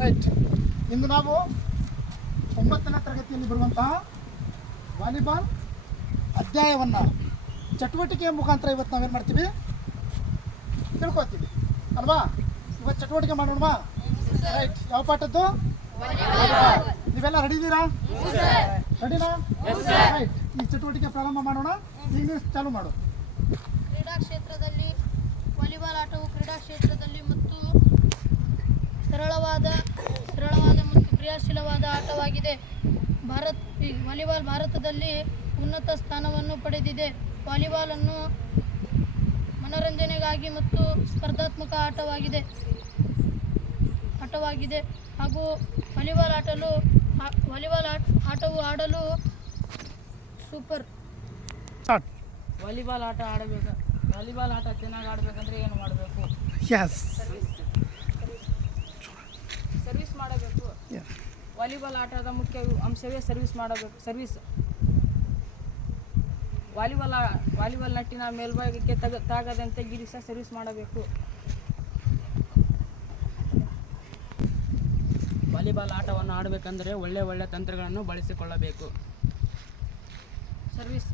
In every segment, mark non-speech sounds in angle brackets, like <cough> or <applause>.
Right ಇಂದು ನಾವು ಒಂಬತ್ತನೇ ತರಗತಿಯಲ್ಲಿ ಬರುವಂತಹ ವಾಲಿಬಾಲ್ ಅಧ್ಯಾಯವನ್ನು ಚಟುವಟಿಕೆಯ ಮುಖಾಂತರ ಇವತ್ತು ನಾವೇನು ಮಾಡ್ತೀವಿ? ತಿಳ್ಕೊತೀವಿ ಅಲ್ವಾ? ಇವತ್ತು ಚಟುವಟಿಕೆ ಮಾಡೋಣವಾ? ರೈಟ್ ಯಾವ ಪಾಠದ್ದು? ವಾಲಿಬಾಲ್. ನೀವೆಲ್ಲ ರೆಡಿ ಇದ್ದೀರಾ? ರೆಡಿನಾ ರೈಟ್ ಈ ಚಟುವಟಿಕೆ ಪ್ರಾರಂಭ ಮಾಡೋಣ. ನೀವು ಚಾಲು ಮಾಡು. ಕ್ರೀಡಾ ಕ್ಷೇತ್ರದಲ್ಲಿ ವಾಲಿಬಾಲ್ ಆಟವು ಕ್ರೀಡಾ ಕ್ಷೇತ್ರದಲ್ಲಿ ಮತ್ತು ಸರಳವಾದ ಕ್ರಿಯಾಶೀಲವಾದ ಆಟವಾಗಿದೆ. ಭಾರತ್ ಈ ವಾಲಿಬಾಲ್ ಭಾರತದಲ್ಲಿ ಉನ್ನತ ಸ್ಥಾನವನ್ನು ಪಡೆದಿದೆ. ವಾಲಿಬಾಲನ್ನು ಮನೋರಂಜನೆಗಾಗಿ ಮತ್ತು ಸ್ಪರ್ಧಾತ್ಮಕ ಆಟವಾಗಿದೆ. ಆಟವಾಗಿದೆ. ಹಾಗೂ ವಾಲಿಬಾಲ್ ಆಟಲು ವಾಲಿಬಾಲ್ ಆಟವು ಆಡಲು ಸೂಪರ್. ವಾಲಿಬಾಲ್ ಆಟ ಆಡಬೇಕು ವಾಲಿಬಾಲ್ ಆಟ ಚೆನ್ನಾಗಿ ಆಡಬೇಕಂದ್ರೆ ಏನು ಮಾಡಬೇಕು? ಸರ್ವಿಸ್ ಮಾಡಬೇಕು. ವಾಲಿಬಾಲ್ ಆಟದ ಮುಖ್ಯ ಅಂಶವೇ ಸರ್ವಿಸ್ ಮಾಡಬೇಕು ಸರ್ವಿಸ್. ವಾಲಿಬಾಲ್ ವಾಲಿಬಾಲ್ ನಟ್ಟಿನ ಮೇಲ್ಭಾಗಕ್ಕೆ ತಗ ತಾಗದಂತೆ ಗಿರಿಸ ಸರ್ವಿಸ್ ಮಾಡಬೇಕು. ವಾಲಿಬಾಲ್ ಆಟವನ್ನು ಆಡಬೇಕಂದ್ರೆ ಒಳ್ಳೆ ಒಳ್ಳೆ ತಂತ್ರಗಳನ್ನು ಬಳಸಿಕೊಳ್ಳಬೇಕು. ಸರ್ವಿಸ್.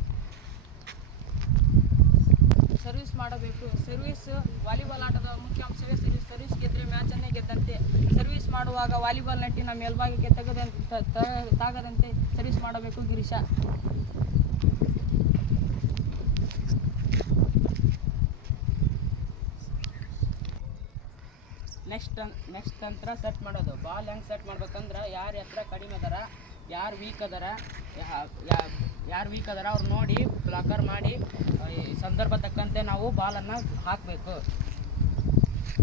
ಸರ್ವಿಸ್ ಮಾಡಬೇಕು. ಸರ್ವಿಸ್ ವಾಲಿಬಾಲ್ ಆಟದ ಮುಖ್ಯ ಅಂಶವೇ ಸರ್ವಿಸ್ ಸರ್ವಿಸ್ ಗೆದ್ದರೆ ಮ್ಯಾಚನ್ನೇ ಗೆದ್ದಂತೆ ಸರ್ವಿಸ್ ಮಾಡುವಾಗ ವಾಲಿಬಾಲ್ ನಟ್ಟಿನ ಮೇಲ್ಭಾಗಕ್ಕೆ ತೆಗೆದಂತೆ ತಾಗದಂತೆ ಸರ್ವಿಸ್ ಮಾಡಬೇಕು ಗಿರೀಶ. ನೆಕ್ಸ್ಟ್ ನೆಕ್ಸ್ಟ್ ತಂತ್ರ ಸೆಟ್ ಮಾಡೋದು. ಬಾಲ್ ಹೆಂಗೆ ಸೆಟ್ ಮಾಡ್ಬೇಕಂದ್ರೆ ಯಾರ ಹತ್ರ ಕಡಿಮೆ ಅದಾರ ಯಾರು ವೀಕ್ ಅದಾರ ಯಾರು ವೀಕ್ ಅದರ ಅವ್ರು ನೋಡಿ ಬ್ಲಾಕರ್ ಮಾಡಿ ಈ ಸಂದರ್ಭ ತಕ್ಕಂತೆ ನಾವು ಬಾಲನ್ನು ಹಾಕಬೇಕು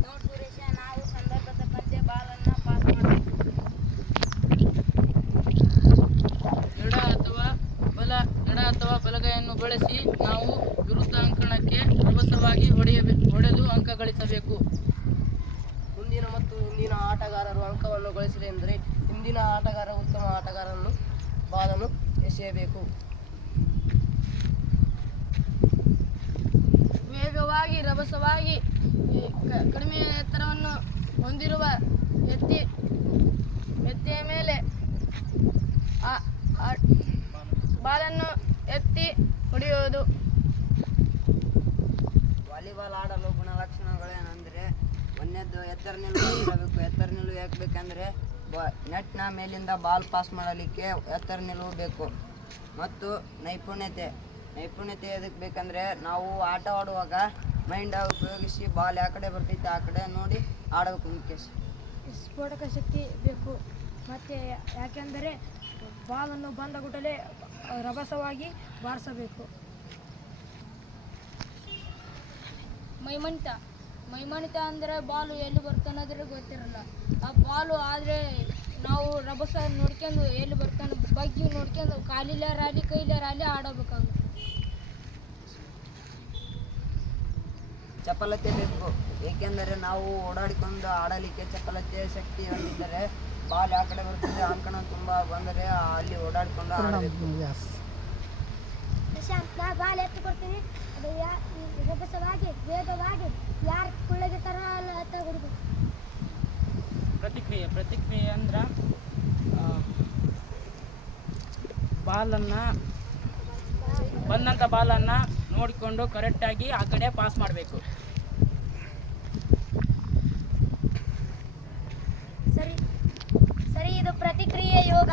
ನೋಡಿ ಸುರೇಶ ನಾವು ಸಂದರ್ಭ ತಕ್ಕಂತೆ ಬಾಲನ್ನು ಪಾಸ್ ಮಾಡಬೇಕು ಎಡ ಅಥವಾ ಬಲ ಎಡ ಅಥವಾ ಬಲಗೈಯನ್ನು ಬಳಸಿ ನಾವು ವಿರುದ್ಧ ಅಂಕಣಕ್ಕೆ ರಭಸವಾಗಿ ಹೊಡೆಯಬೇಕು ಹೊಡೆದು ಅಂಕ ಗಳಿಸಬೇಕು. ಮುಂದಿನ ಮತ್ತು ಹಿಂದಿನ ಆಟಗಾರರು ಅಂಕವನ್ನು ಗಳಿಸಿದೆ ಎಂದರೆ ಹಿಂದಿನ ಆಟಗಾರ ಉತ್ತಮ ಆಟಗಾರನ್ನು ಬಾಲನ್ನು ಎಸೆಯಬೇಕು. ವೇಗವಾಗಿ ರಭಸವಾಗಿ ಕಡಿಮೆ ಎತ್ತರವನ್ನು ಹೊಂದಿರುವ ಎತ್ತಿ ಎತ್ತಿಯ ಮೇಲೆ ಬಾಲನ್ನು ಎತ್ತಿ ಹೊಡೆಯುವುದು ವಾಲಿಬಾಲ್ ಆಡಲು ಗುಣಲಕ್ಷಣಗಳೇನೆಂದರೆ ಒಂದನೇದು ಎತ್ತರ ನಿಲುವು <coughs> ಇರಬೇಕು. ಎತ್ತರ ನಿಲುವು ಯಾಕೆ ಬ ನೆಟ್ನ ಮೇಲಿಂದ ಬಾಲ್ ಪಾಸ್ ಮಾಡಲಿಕ್ಕೆ ಎತ್ತರ ನಿಲುವು ಬೇಕು. ಮತ್ತು ನೈಪುಣ್ಯತೆ. ನೈಪುಣ್ಯತೆ ಎದಕ್ಕೆ ಬೇಕಂದರೆ ನಾವು ಆಟ ಆಡುವಾಗ ಮೈಂಡ್ ಉಪಯೋಗಿಸಿ ಬಾಲ್ ಯಾವ ಕಡೆ ಬರ್ತೈತೆ ಆ ಕಡೆ ನೋಡಿ ಆಡಬೇಕು ಮುಖ್ಯ. ಸ್ಫೋಟಕ ಶಕ್ತಿ ಬೇಕು. ಮತ್ತು ಯಾಕೆಂದರೆ ಬಾಲನ್ನು ಬಂದ ಕೂಡಲೇ ರಭಸವಾಗಿ ಬಾರಿಸಬೇಕು. ಮೈಮಣಿತ ಮೈಮಣಿತ ಅಂದರೆ ಬಾಲು ಎಲ್ಲಿ ಬರ್ತಾನಂದ್ರೆ ಗೊತ್ತಿರಲ್ಲ. ಆ ಬಾಲು ಆದರೆ ನಾವು ರಭಸ ನೋಡ್ಕೊಂಡು ಎಲ್ಲಿ ಬರ್ತಾನೆ ಬಗ್ಗಿ ನೋಡ್ಕೊಂಡು ಕಾಲಿಲ್ಲ ರಾಲಿ ಕೈಲೇ ರಾಲಿ ಆಡಬೇಕಾಗುತ್ತೆ. ಚಪಲತೆ ಬೇಕು. ಏಕೆಂದರೆ ನಾವು ಓಡಾಡಿಕೊಂಡು ಆಡಲಿಕ್ಕೆ ಚಪಲತೆ ಶಕ್ತಿ ಹೊಂದಿದ್ದರೆ ಬಾಲ್ ಯಾವ ಕಡೆ ಬರ್ತದೆ ಅಂಕಣ ತುಂಬ ಬಂದರೆ ಅಲ್ಲಿ ಓಡಾಡಿಕೊಂಡು ಆಡಬೇಕು. ನಾ ಬಾಲ್ ಎತ್ತು ಕೊಡ್ತೀನಿ. ಅದು ಯಾ ರಭಸವಾಗಿ ವೇಗವಾಗಿ ಯಾರು ಕುಳ್ಳಗಿರ್ತಾರೋ ಅಲ್ಲ ಹತ್ತ ಹೊಡಿಬೇಕು ಪ್ರತಿಕ್ರಿಯೆ ಪ್ರತಿಕ್ರಿಯೆ ಅಂದ್ರೆ ಬಾಲನ್ನ ಬಂದಂಥ ಬಾಲನ್ನ ನೋಡಿಕೊಂಡು ಕರೆಕ್ಟಾಗಿ ಆ ಕಡೆ ಪಾಸ್ ಮಾಡಬೇಕು. ಸರಿ ಸರಿ ಇದು ಪ್ರತಿಕ್ರಿಯೆ ಯೋಗ.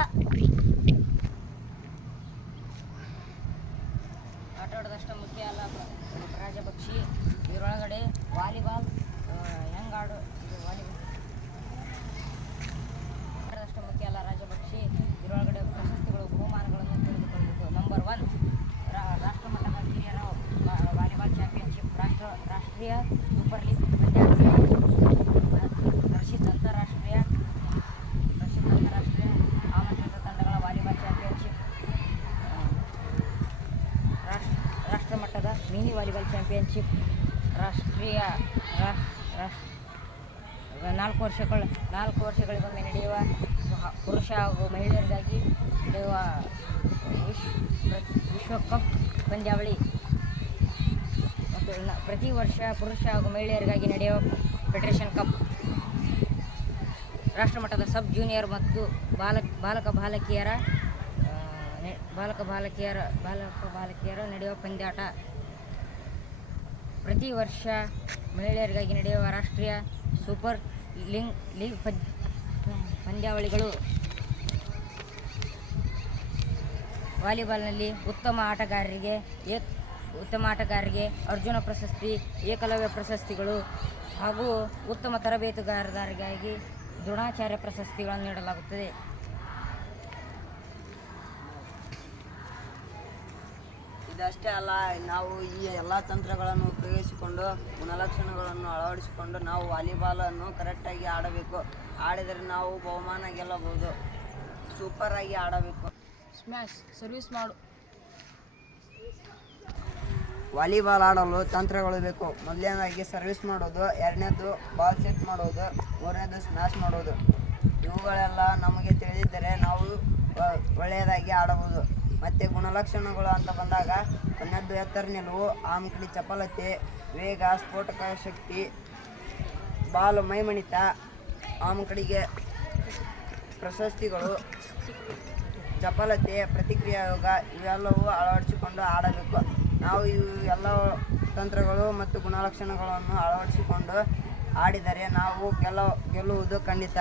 ರಾಷ್ಟ್ರೀಯ ಸೂಪರ್ ಲೀಗ್ ಪಂದ್ಯಾವಳಿ ರಶೀದ್ ಅಂತಾರಾಷ್ಟ್ರೀಯ ರಶೀದ್ ಅಂತಾರಾಷ್ಟ್ರೀಯ ಆಮಂತ್ರಿತ ತಂಡಗಳ ವಾಲಿಬಾಲ್ ಚಾಂಪಿಯನ್ಶಿಪ್ ರಾಷ್ಟ್ರ ರಾಷ್ಟ್ರ ಮಟ್ಟದ ಮಿನಿ ವಾಲಿಬಾಲ್ ಚಾಂಪಿಯನ್ಶಿಪ್ ರಾಷ್ಟ್ರೀಯ ರಾ- ರಾಷ್ಟ್ರ ನಾಲ್ಕು ವರ್ಷಗಳ ನಾಲ್ಕು ವರ್ಷಗಳಿಗೊಮ್ಮೆ ನಡೆಯುವ ಹ- ಪುರುಷ ಹಾಗೂ ಮಹಿಳೆಯರಿಗಾಗಿ ನಡೆಯುವ ವಿಶ್ವ ವಿಶ್ವಕಪ್ ಪಂದ್ಯಾವಳಿ ನ- ಪ್ರತಿ ವರ್ಷ ಪುರುಷ ಹಾಗೂ ಮಹಿಳೆಯರಿಗಾಗಿ ನಡೆಯುವ ಫೆಡರೇಷನ್ ಕಪ್ ರಾಷ್ಟ್ರಮಟ್ಟದ ಸಬ್ ಜೂನಿಯರ್ ಮತ್ತು ಬಾಲಕ ಬಾಲಕ ಬಾಲಕಿಯರ ಬಾಲಕ ಬಾಲಕಿಯರ ಬಾಲಕ ಬಾಲಕಿಯರ ನಡೆಯುವ ಪಂದ್ಯಾಟ. ಪ್ರತಿ ವರ್ಷ ಮಹಿಳೆಯರಿಗಾಗಿ ನಡೆಯುವ ರಾಷ್ಟ್ರೀಯ ಸೂಪರ್ ಲಿಂಗ್ ಲೀಗ್ ಪಂದ್, ಪಂದ್ಯಾವಳಿಗಳು. ವಾಲಿಬಾಲ್ನಲ್ಲಿ ಉತ್ತಮ ಆಟಗಾರರಿಗೆ ಏಕ್ ಉತ್ತಮ ಆಟಗಾರರಿಗೆ ಅರ್ಜುನ ಪ್ರಶಸ್ತಿ ಏಕಲವ್ಯ ಪ್ರಶಸ್ತಿಗಳು ಹಾಗೂ ಉತ್ತಮ ತರಬೇತುಗಾರರಿಗಾಗಿ ದ್ರೋಣಾಚಾರ್ಯ ಪ್ರಶಸ್ತಿಗಳನ್ನು ನೀಡಲಾಗುತ್ತದೆ. ಇದಷ್ಟೇ ಅಲ್ಲ ನಾವು ಈ ಎಲ್ಲ ತಂತ್ರಗಳನ್ನು ಉಪಯೋಗಿಸಿಕೊಂಡು ಗುಣಲಕ್ಷಣಗಳನ್ನು ಅಳವಡಿಸಿಕೊಂಡು ನಾವು ವಾಲಿಬಾಲನ್ನು ಕರೆಕ್ಟಾಗಿ ಆಡಬೇಕು. ಆಡಿದರೆ ನಾವು ಬಹುಮಾನ ಗೆಲ್ಲಬಹುದು. ಸೂಪರಾಗಿ ಆಡಬೇಕು. ಸ್ಮ್ಯಾಶ್ ಸರ್ವಿಸ್ ಮಾಡು. ವಾಲಿಬಾಲ್ ಆಡಲು ತಂತ್ರಗಳು ಬೇಕು. ಮೊದಲನೇದಾಗಿ ಸರ್ವಿಸ್ ಮಾಡೋದು, ಎರಡನೇದು ಬಾಲ್ ಸೆಟ್ ಮಾಡೋದು, ಮೂರನೇದು ಸ್ಮ್ಯಾಶ್ ಮಾಡೋದು. ಇವುಗಳೆಲ್ಲ ನಮಗೆ ತಿಳಿದಿದ್ದರೆ ನಾವು ಒಳ್ಳೆಯದಾಗಿ ಆಡಬಹುದು. ಮತ್ತು ಗುಣಲಕ್ಷಣಗಳು ಅಂತ ಬಂದಾಗ ಹನ್ನೆರಡು ಎತ್ತರ ನಿಲುವು, ಆಮ್ಕಡಿ ಚಪಲತೆ, ವೇಗ, ಸ್ಫೋಟಕ ಶಕ್ತಿ, ಬಾಲು ಮೈಮಣಿತ, ಆಮ್ಕಡಿಗೆ ಪ್ರಶಸ್ತಿಗಳು, ಚಪಲತೆ ಪ್ರತಿಕ್ರಿಯಾ ಯೋಗ ಇವೆಲ್ಲವೂ ಅಳವಡಿಸಿಕೊಂಡು ಆಡಬೇಕು. ನಾವು ಇವು ಎಲ್ಲ ತಂತ್ರಗಳು ಮತ್ತು ಗುಣಲಕ್ಷಣಗಳನ್ನು ಅಳವಡಿಸಿಕೊಂಡು ಆಡಿದರೆ ನಾವು ಗೆಲ್ಲ ಗೆಲ್ಲುವುದು ಖಂಡಿತ.